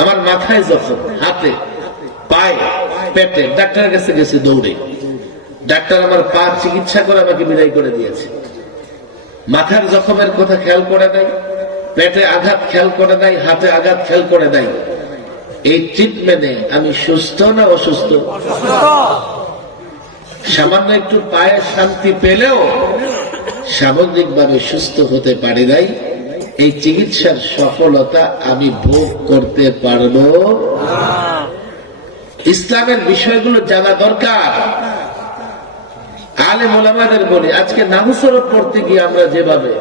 আমার মাথায় যখন, হাতে, পায়ে, পেটে, ডাক্তারের কাছে গেছে দৌড়ে, ডাক্তার আমার পা চিকিৎসা করে আমাকে বিদায় করে দিয়েছে। মাথার জখমের কথা খেয়াল করে দেয়, পেটে আঘাত খেয়াল করে দেয়, হাতে আঘাত খেয়াল করে দেয়। এই ট্রিটমেন্টে আমি সুস্থ না অসুস্থ? সামান্য একটু পায়ে শান্তি পেলেও সামগ্রিকভাবে সুস্থ হতে পারি নাই। এই চিকিৎসার সফলতা আমি ভোগ করতে পারবো। ইসলামের বিষয়গুলো জানা দরকার। আলেম ওলামাদের বলি, আজকে নাহু সরফ পড়তে গিয়ে আমরা যেভাবে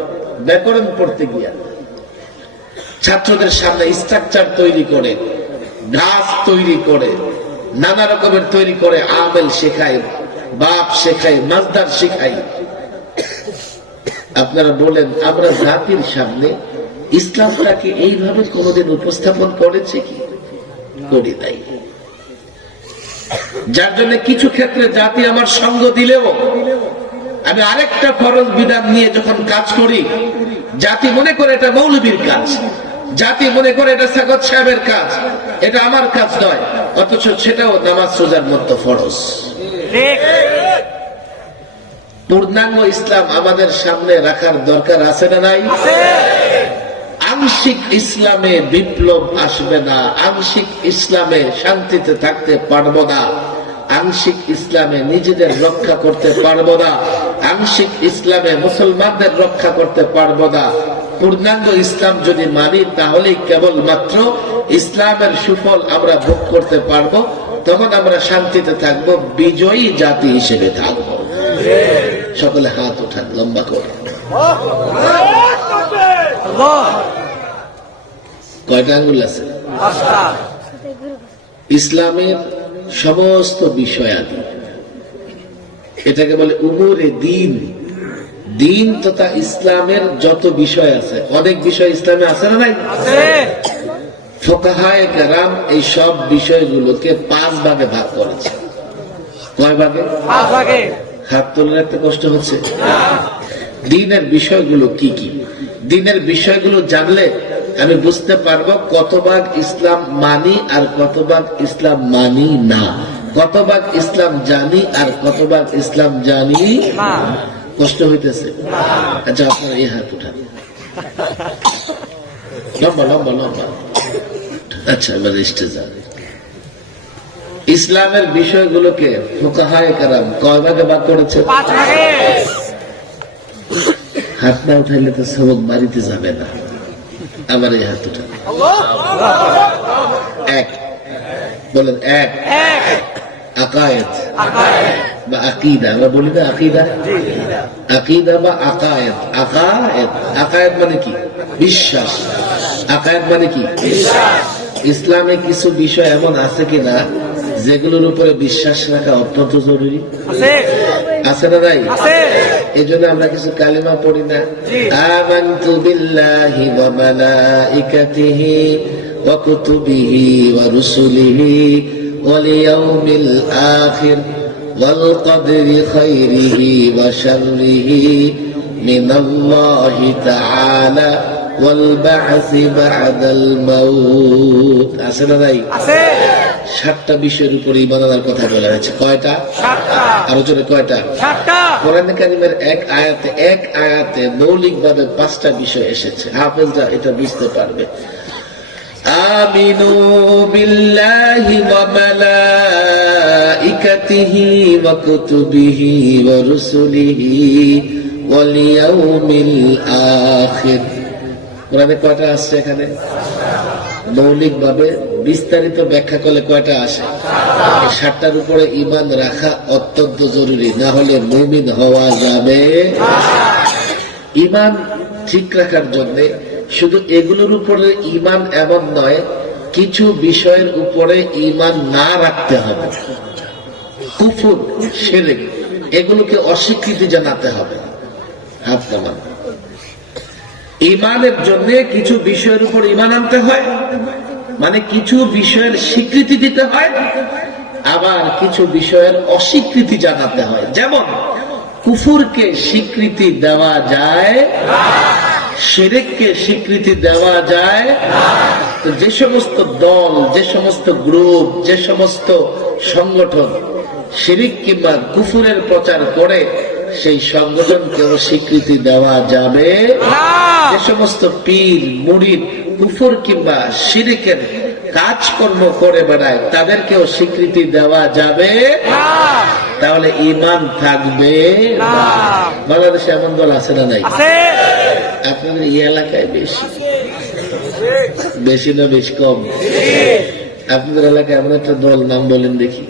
ব্যাকরণ পড়তে গিয়া ছাত্রদের সামনে স্ট্রাকচার তৈরি করে, গাছ তৈরি করে, নানা রকমের তৈরি করে, আমেল শেখায়, বাপ শেখায়, মাজদার শেখায়। আপনারা বলেন, আমরা জাতির সামনে ইসলামটাকে এইভাবে কোনদিন উপস্থাপন করেছে কি? করি নাই। যার জন্য কিছু ক্ষেত্রে জাতি আমার সঙ্গ দিলেও আমি আরেকটা ফরজ বিধান নিয়ে যখন কাজ করি, জাতি মনে করে এটা মৌলবীর কাজ, জাতি মনে করে এটা সাগত সাহেবের কাজ, এটা আমার কাজ নয়, অথচ সেটাও নামাজ রোজার মতো ফরজ। পূর্ণাঙ্গ ইসলাম আমাদের সামনে রাখার দরকার আছে না নাই? আংশিক ইসলামে বিপ্লব আসবে না, আংশিক ইসলামে শান্তিতে থাকতে পারবো না, আংশিক ইসলামে নিজেদের রক্ষা করতে পারবো না, আংশিক ইসলামে মুসলমানদের রক্ষা করতে পারবো না। পূর্ণাঙ্গ ইসলাম যদি মানি, তাহলে কেবলমাত্র ইসলামের সুফল আমরা ভোগ করতে পারবো। তখন আমরা শান্তিতে থাকবো, বিজয়ী জাতি হিসেবে থাকবো। সকলে হাত উঠান, লম্বা করে। কয়টা আঙ্গুল আছে? ইসলামের সমস্ত বিষয়াদি, এটাকে বলে উমুরে দিন। দিন তথা ইসলামের যত বিষয় আছে, অনেক বিষয় ইসলামে আছে না নাই? ফুকাহায়ে কেরাম এই সব বিষয়গুলোকে 5 ভাগে ভাগ করেছে। কয় ভাগে? 5 ভাগে। হাত তুলে রাখতে কষ্ট হচ্ছে? দিনের বিষয়গুলো কি কি? দিনের বিষয়গুলো জানলে আমি বুঝতে পারবো কত ভাগ ইসলাম মানি আর কত ভাগ ইসলাম মানি না, কত ভাগ ইসলাম জানি আর কত ভাগ ইসলাম জানি না। কষ্ট হইতেছে? আচ্ছা, আপনারা এই হাত উঠান, লম্বা লম্বা লম্বা। আচ্ছা, এবার স্টেজে ইসলামের বিষয়গুলোকে ফুকাহায়ে কেরাম কয় ভাগে ভাগ করেছে? 5 ভাগে। হাত না উঠাইলে তো সবক বাড়িতে যাবে না। আবার এই হাত উঠান। এক বলেন, এক আকায়েদ বা আকীদা। আমরা বলি না আকীদা? আকীদা বা আকায়েদ। আকায়েদ, আকায়েদ মানে কি? বিশ্বাস। আকায়েদ মানে কি? বিশ্বাস। ইসলামে কিছু বিষয় এমন আছে কিনা যেগুলোর উপরে বিশ্বাস রাখা অত্যন্ত জরুরি? আছে না নাই? এই জন্য আমরা কিছু কালিমা পড়ি না? আমানতু বিল্লাহি ওয়া মালাইকাতিহি ওয়া কুতুবিহি ওয়া রুসুলিহি ওয়াল ইয়াউমিল আখির ওয়াল কদরি খাইরিহি ওয়া শাররিহি মিনাল্লাহি তাআলা ওয়াল বা'সি বা'দাল মাউত। আছে না নাই? আছে। 7টা বিষয়ের উপরে ঈমান আনার কথা বলা হয়েছে। কয়টা? 7টা। আরো জোরে কয়টা? 7টা। কোরআনে কারীমের এক আয়াতে মৌলিকভাবে 5টা বিষয় এসেছে। হাফেজরা এটা বুঝতে পারবে। আমিনু বিল্লাহি ওয়া মালাইকাতিহি ওয়া কুতুবিহি ওয়া রুসুলিহি ওয়াল ইয়াউমিল আখির। কোরআনে কয়টা আসছে এখানে? মৌলিকভাবে বিস্তারিত ব্যাখ্যা করলে কয়টা আসে? 7টার উপরে ঈমান রাখা অত্যন্ত জরুরি, না হলে মুমিন হওয়া যাবে। ঈমান ঠিক রাখার জন্য শুধু এগুলোর উপরে ঈমান এমন নয়, কিছু বিষয়ের উপরে ঈমান না রাখতে হবে। কুফর, শিরক, এগুলোকে অস্বীকৃতি জানাতে হবে। হাত নামান। ঈমানের জন্য কিছু বিষয়ের উপর ঈমান আনতে হয়, মানে কিছু বিষয়ের স্বীকৃতি দিতে হয়, আবার কিছু বিষয়ের অস্বীকৃতি জানাতে হয়। যেমন কুফরকে স্বীকৃতি দেওয়া যায়, শিরককে স্বীকৃতি দেওয়া যায়। তো যে সমস্ত দল, যে সমস্ত গ্রুপ, যে সমস্ত সংগঠন শিরক কিংবা কুফুরের প্রচার করে, সেই সংগঠনকেও স্বীকৃতি দেওয়া যাবে না। যে সমস্ত পীর মুরিদ কুফুর কিংবা শিরকের কাজকর্ম করে বেড়ায়, তাদেরকেও স্বীকৃতি দেওয়া যাবে না। তাহলে ঈমান থাকবে না। বাংলাদেশে এমন দল আছে না নাই? আপনাদের এই এলাকায় বেশি, বেশি না বেশ কম? আপনাদের এলাকায় এমন একটা দল, নাম বলেন দেখি।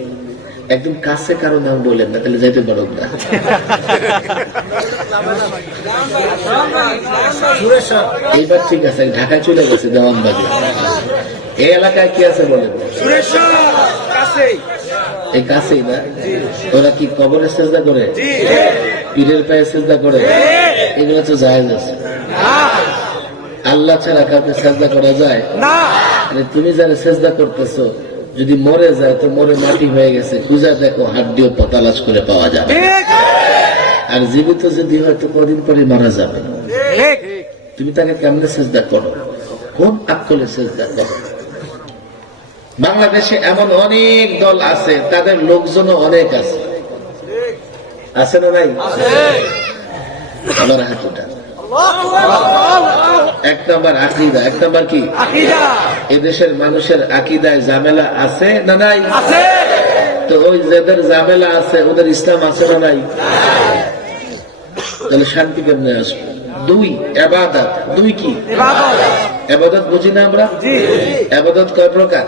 একদম কাছে কারো নাম বলেন না, তাহলে যাইতে পারব না। এইবার ঠিক আছে, ঢাকায় চলে গেছে দেওয়ানবাগে। এই এলাকায় কি আছে বলেন? এই কাছেই না? ওরা কি কবরে সেজদা করে, পীরের পায়ে সেজদা করে? এগুলো তো জায়েজ আছে। আল্লাহ ছাড়া কাউকে সেজদা করা যায় না। তুমি যারা সেজদা করতেছো, যদি মরে যায় তো মরে মাটি হয়ে গেছে, খুঁজা দেখো, হাড্ডিও তালাশ করে পাওয়া যাবে। আর জীবিত যদি হয়তো কদিন পরে মারা যাবে, তুমি তাকে কেমনে সেজদা করো? কোন আকলে সেজদা করো? বাংলাদেশে এমন অনেক দল আছে, তাদের লোকজনও অনেক আছে, আছে না নাই? আমার হাতুটা এক নম্বর আকীদা। এক নম্বর কি? এদেশের মানুষের আকীদায় ঝামেলা আছে না নাই? তো ওই যাদের ঝামেলা আছে, ওদের ইসলাম আছে না নাই? তাহলে শান্তি কেমনে আসবে? দুই, ইবাদত। দুই কি? ইবাদত বুঝি না আমরা? ইবাদত কয় প্রকার?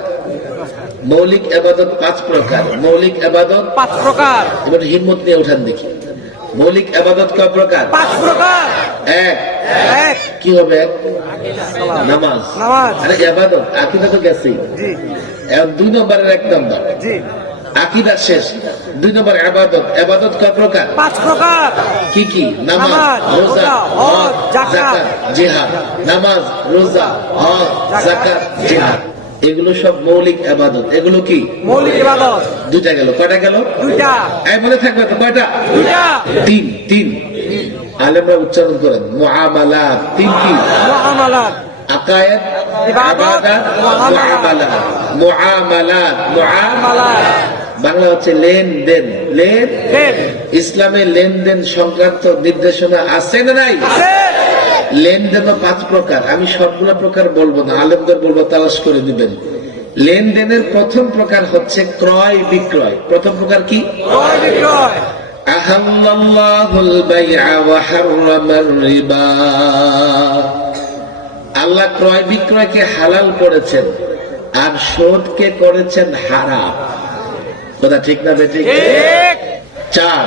মৌলিক ইবাদত 5 প্রকার। মৌলিক ইবাদত 5 প্রকার। এবার হিম্মত নিয়ে উঠান দেখি। মৌলিক ইবাদত কয় প্রকার? 5 প্রকার। এক কি হবে? নামাজ। আরে ইবাদত, আকীদা তো গেছে। এখন 2 নম্বরের 1 নম্বর আকীদা শেষ। 2 নম্বর ইবাদত। ইবাদত কয় প্রকার? 5 প্রকার। কি কি? নামাজ, রোজা, হজ, যাকাত, জিহাদ। নামাজ, রোজা, হজ, যাকাত, জিহাদ, এগুলো সব মৌলিক ইবাদত। এগুলো কি? মৌলিক ইবাদত। দুইটা গেল। কয়টা গেল? দুইটা। এই মনে থাকবে তো কয়টা? দুইটা। তিন। আলেমরা উচ্চারণ করেন মুআমালাত। 3 কি? মুআমালাত। আকায়েদ, ইবাদত, মুআমালাত। মুআমালাত বাংলা হচ্ছে লেনদেন। ইসলামে লেনদেন সংক্রান্ত নির্দেশনা আছে না নাই? লেনদেন 5 প্রকার। আমি সবগুলো প্রকার বলবো না, আলেমদের বলবো, তালাশ করে দিবেন। লেনদেনের প্রথম প্রকার হচ্ছে ক্রয় বিক্রয়। প্রথম প্রকার কি? ক্রয় বিক্রয়। আহাল্লাল্লাহুল বাইআ ওয়া হাররামার রিবা। আল্লাহ ক্রয় বিক্রয়কে হালাল করেছেন আর সুদকে করেছেন হারাম। কথা ঠিক না বেঠিক? ঠিক। 4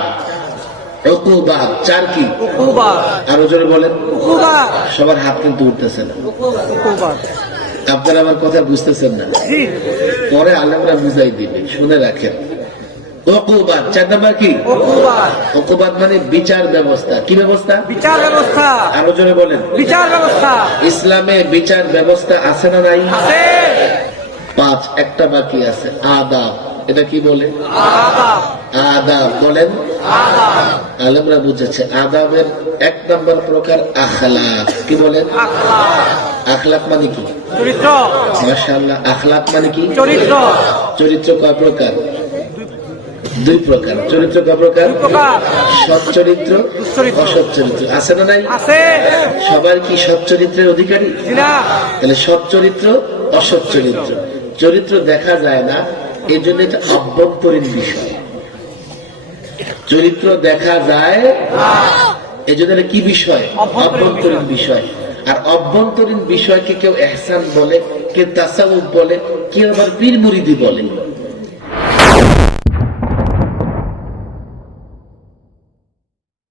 উকুবাত। 4 কি? উকুবাত। আরো জোরে বলেন। উকুবাত। সবার হাত কিন্তু উঠতেছে না। উকুবাত। আপনারা আমার কথা বুঝতেছেন না, পরে আলেমরা বুঝাই দিবে, শুনে রাখেন। উকুবাত। 4 নাম্বার কি? উকুবাত। উকুবাত মানে বিচার ব্যবস্থা। কি ব্যবস্থা? বিচার ব্যবস্থা। আরো জোরে বলেন। বিচার ব্যবস্থা। ইসলামে বিচার ব্যবস্থা আছে না নাই? আছে। 5। একটা বাকি আছে, আদাব। এটা কি বলে? আদাব। আদাব বলেন। আলেমরা বুঝেছে আদাবের 1 নম্বর প্রকার আখলাক। কি বলেন? আখলাক মানে কি? চরিত্র। মাশাআল্লাহ। আখলাক মানে কি? চরিত্র। চরিত্র কয় প্রকার? 2 প্রকার। চরিত্র কয় প্রকার? সৎ চরিত্র, অসৎ চরিত্র। আছে না নাই? আছে। সবাই কি সৎ চরিত্রের অধিকারী? না। তাহলে সৎ চরিত্র, অসৎ চরিত্র। চরিত্র দেখা যায় না, এই জন্য এটা অভ্যন্তরীণ বিষয়। চরিত্র দেখা যায়, এই জন্য কি বিষয়? অভ্যন্তরীণ বিষয়। আর অভ্যন্তরীণ বিষয়কে কেউ ইহসান বলে, কেউ তাসাউফ বলে, কেউ আবার পীর মুরিদি বলে।